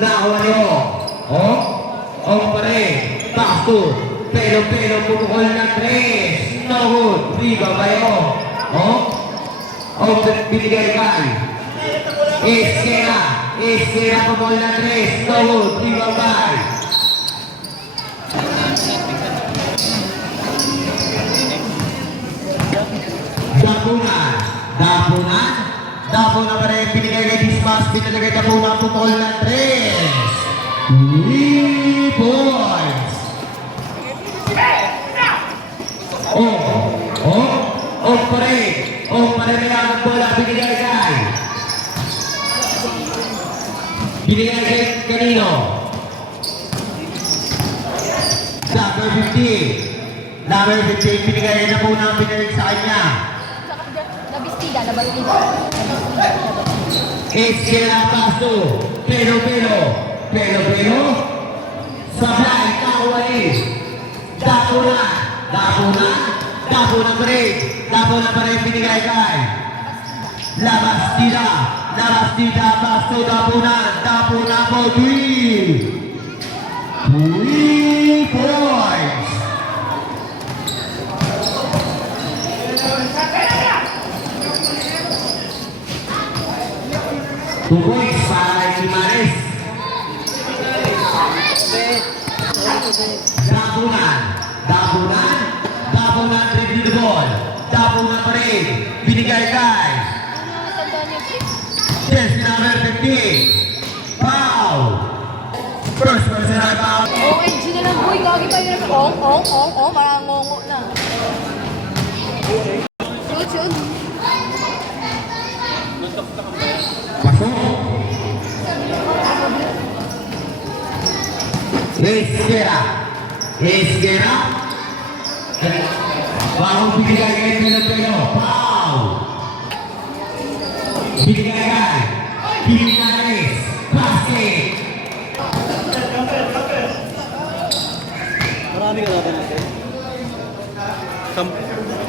Nakuha niyo. Oh, oh pa rin. Back to. Pero, pumukol na 3. No good. Riba kayo. Oh, oh, binigay kay. Iskera, pumukol na 3. No good. Riba kay. Dapunan pa rin, binigay kay Dismas, binigay Dapunan, pumukol na 3 points. Pa rin na ang bola, binigay kay. Binigay kay kanino? Number 15. Number 15, binigay kay Dapunan, binigay sa kanya. Nabistida. Iskera paso, pero, sablay, kakuwali, dapunan pa rin, binigay kay, labastida, paso, dapunan po, 3 points. Tukoy para kay Maris. Dapunan, review the ball. Dapunan pa rin. Binigay kay. Jersey number 15. Foul. First personal foul. OMG na lang, boy. Gagi pa yun. Parang ngongo na. Shoot. Pasok. Iskera. Bakong binigay kay Pelo. Foul. Binigay kay Jimenez. Basket. Marami ka natin natin.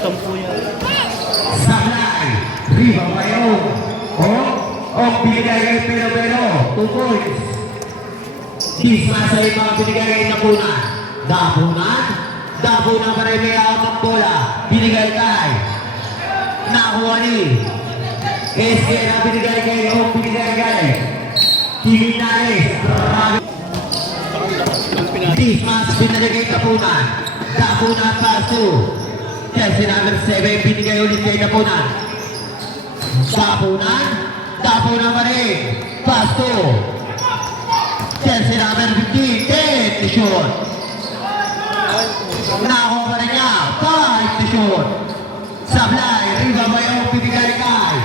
Sampu yan. Sablay. Riba kayo. Binigay kay Pelo. 2 points. Dismas ay mga binigay kay Dapunan pa rin may awak ang bola. Binigay kay. Nakuha ni. Iskera binigay kay. Jimenez. Dismas binigay kay Dapunan paso. Jersey number 7 binigay ulit kay Dapunan pa rin. Paso. Jersey number 15. 10 to shoot. Nakuha pa rin niya. 5 to shoot. Sablay. Riba Bayo binigay kay.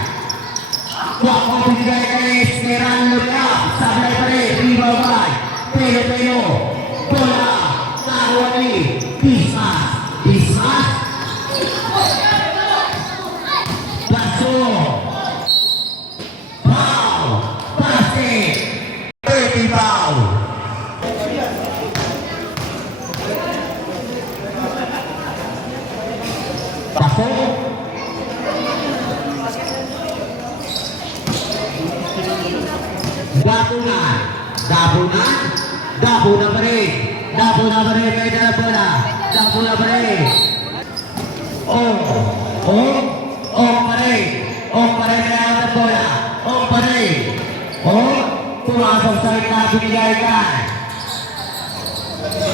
Wako binigay kay Esmeralda Loria. Sablay pa rin. Riba Bay. Pelo. Bola. Nakuha ni Dismas. Paso. Foul. Basket. 30 foul. Paso. Dapunan pa rin. May dala bola. Dapunan pa rin. Pa rin may dala bola. Pa rin. Pumasok sa ita, binigay ka.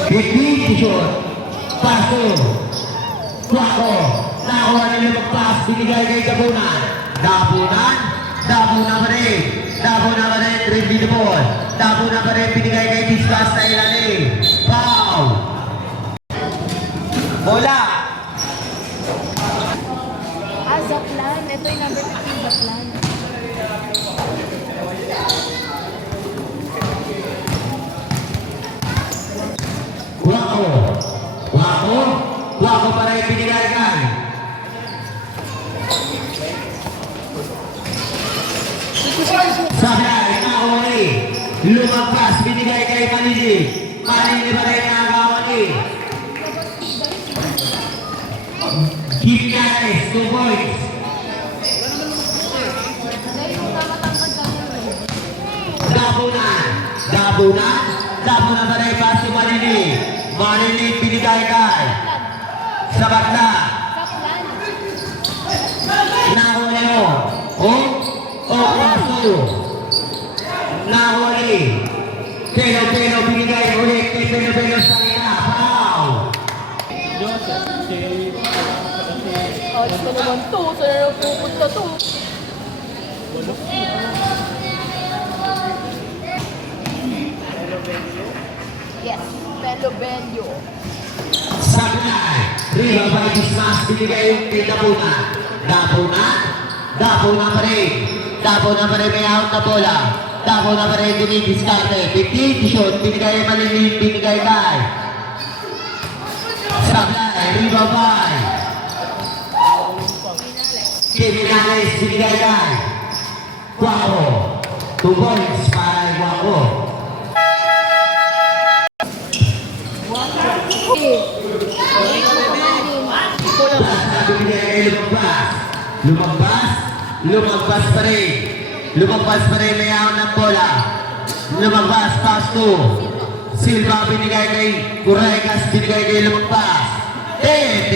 15 to shoot. Paso. Wako. Nakuha nila mag-pass. Binigay kay Dapunan pa rin. Review the ball. Dapunan pa rin. Binigay kay Dismas na ilalim. Foul. Bola. Zaplan. Ito yung number 15, Zaplan. Wako pa rin binigay kay. Sablay, nakuha ni. Lumagpas, binigay kay Manili pa rin nagawa ni. Jimenez, 2 points. Dabunan. Dabunan pa rin pass to Marilit. Marilit binigay kay. Sabat na. Kaplan. Nahuli mo. Paso. Nahuli. Pelo binigay ulit. Pelo sa kanya. Foul. Joseph, si... Ayos ka naman to. Saan na pupunta to? Yes. Pelo Bello. Sablay. Riva by Dismas. Binigay yung kay Dabunan. Dabunan pa rin. Dabunan pa rin may out na bola. Dabunan pa rin dinidiskarte. 50 shot. Binigay Marilit. Binigay kay. Sablay. Riva by. Criminales. Binigay kay. Guapo. 2 points para Guapo. Lumagpas pa rin. May ahon ng bola. Lumagpas, pass to. Silva binigay kay Curegas, binigay kay lumagpas.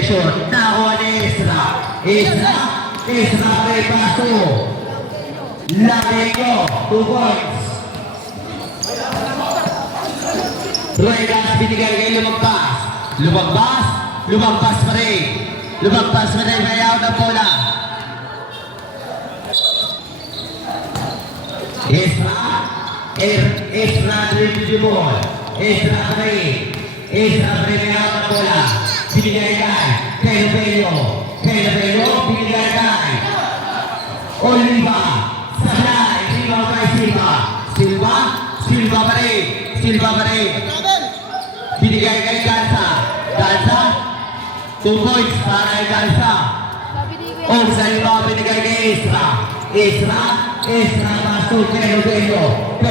Shot. Nakuha ni Ezra. Ezra kay pass to. Lamego, 2 points. Curegas binigay kay lumagpas. Lumagpas pa rin. May ahon ng bola. Ezra dribble the ball. Ezra Frey may out ng bola. Binigay kay Pelo, binigay kay Oliva. Sablay, Riva kay Silva pa rin. Binigay kay Garza. 2 points para kay Garza. Sabi ni Kuya. Offside ba binigay kay Ezra pasok kay Pelo pa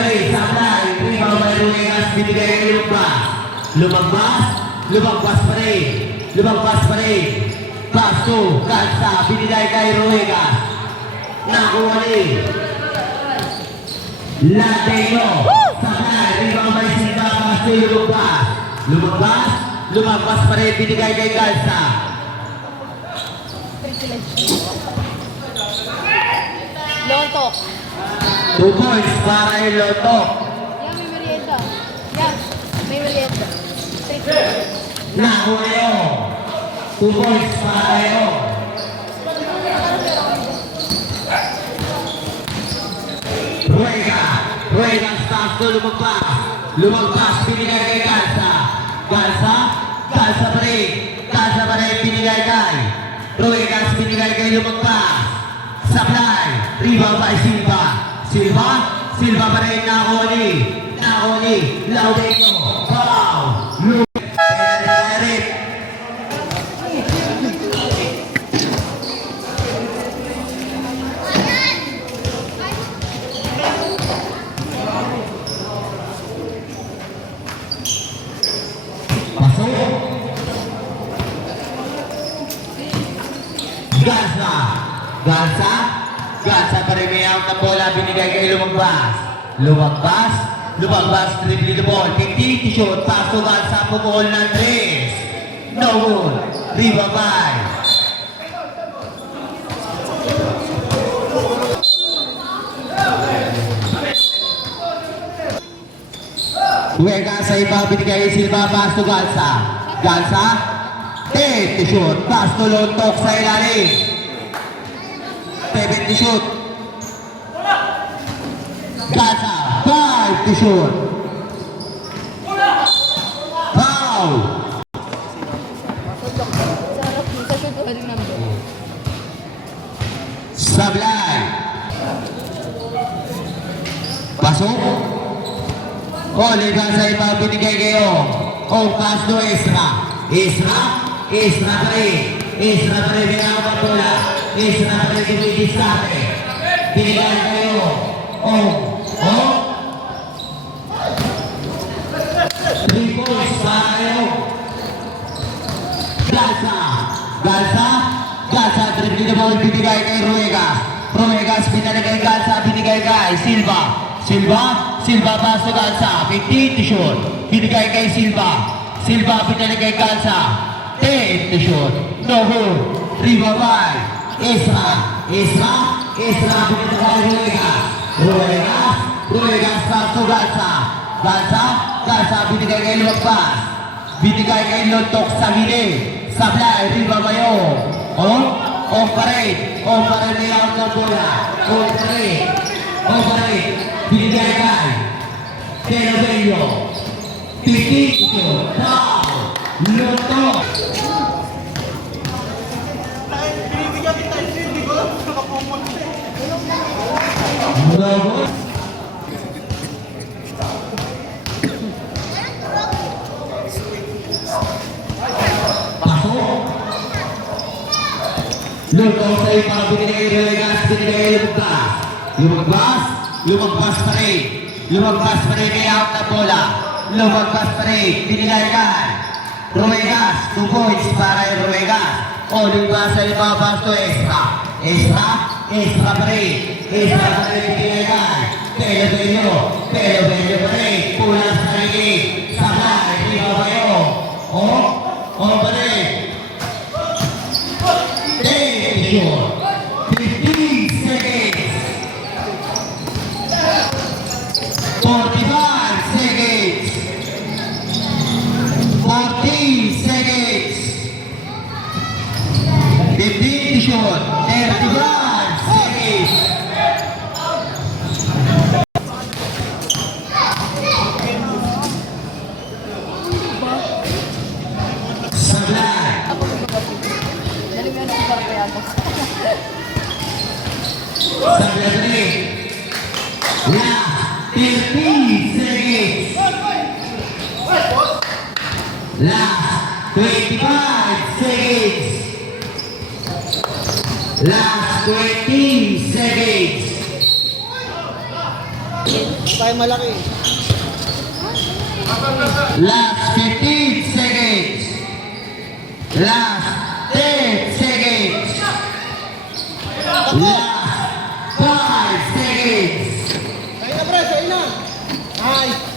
rin. Sablay, Riva by Ruegas, binigay kay Lumagpas pa rin. Paso, Garza, binigay kay Ruegas. Nakuha rin. Latino. Sablay, Riva by Silva, paso, lumagpas pa rin, binigay kay Garza. Lontok. 2 points para kay Lotok. Yan, may merienda. Yan, may merienda. Nakuha yun. 2 points para kayo. Ruegas, paso, lumagpas, binigay kay Garza. Garza pa rin, binigay kay Ruegas, binigay kay lumagpas. Sablay, Riva by Silva pa rin, Nahuli, Laudego, foul. Eric. Pasok. Garza pa rin may out na bola, binigay kay Lumagpas, dribble the ball, 50 shot, pass to Garza, pukul ng 3. No good. Riva by. Ruegas sa iba, binigay kay Silva, pass to Garza. 10 shot, pass to Lontok sa ilalim. 70 shoot. Garza, 5 to shoot. Foul. Sarap mo. Sa shoot, rin namin. Sablay. Pasok. Liga sa iba, binigay kayo. Pass to Ezra pa rin. May ako ng bola. Ezra pa rin dumidiskarte. Binigay kayo. 3 points para kayo. Garza, dribble the ball, binigay kay Ruegas, binigay kay Garza, binigay kay Silva Silva. Silva pasok Galsa. 15 to shoot. Binigay kay Silva. Silva binigay kay Galsa. 10 to shoot. No good. Rebound. Ezra. Ezra. Ezra binigay kay Ruegas. Ruegas. Ruegas pasok Galsa. Galsa. Galsa binigay kay Lumagpas. Binigay kay Lontok sa gilid. Sablay. Rebound kayo. Operate ni out ng bola. Operate. Binigay kay Telobello. Pitito. Foul. Loto. Binibigyan kita, hindi ko lang nakapupunta. Loto. Pasok. Loto sa'yo para binigay Ruegas. Binigay Lumagpas. Lumagpas pa rin. Lumagpas pa rin kay out na bola. Lumagpas pa rin. Binigay kay Ruegas. 2 points para kay Ruegas. O, lumagpas sa lumabas to Ezra. Ezra pa rin. Ezra pa rin binigay kay Telobello. Telobello pa rin. Pulas pa rin. Sablay. Di ba kayo? O pa rin. 15 seconds. 45 seconds. 14 seconds. 15 to shoot. 35 seconds. Sablay. Dali mo yan ako para kaya ako. Sablay rin. Last 15 seconds. Last 25 seconds. Last 20 seconds. Tayo malaki. Last 15 seconds. Last 10 seconds. Last 5 seconds. Ayun na, pre, ayun na. Ay.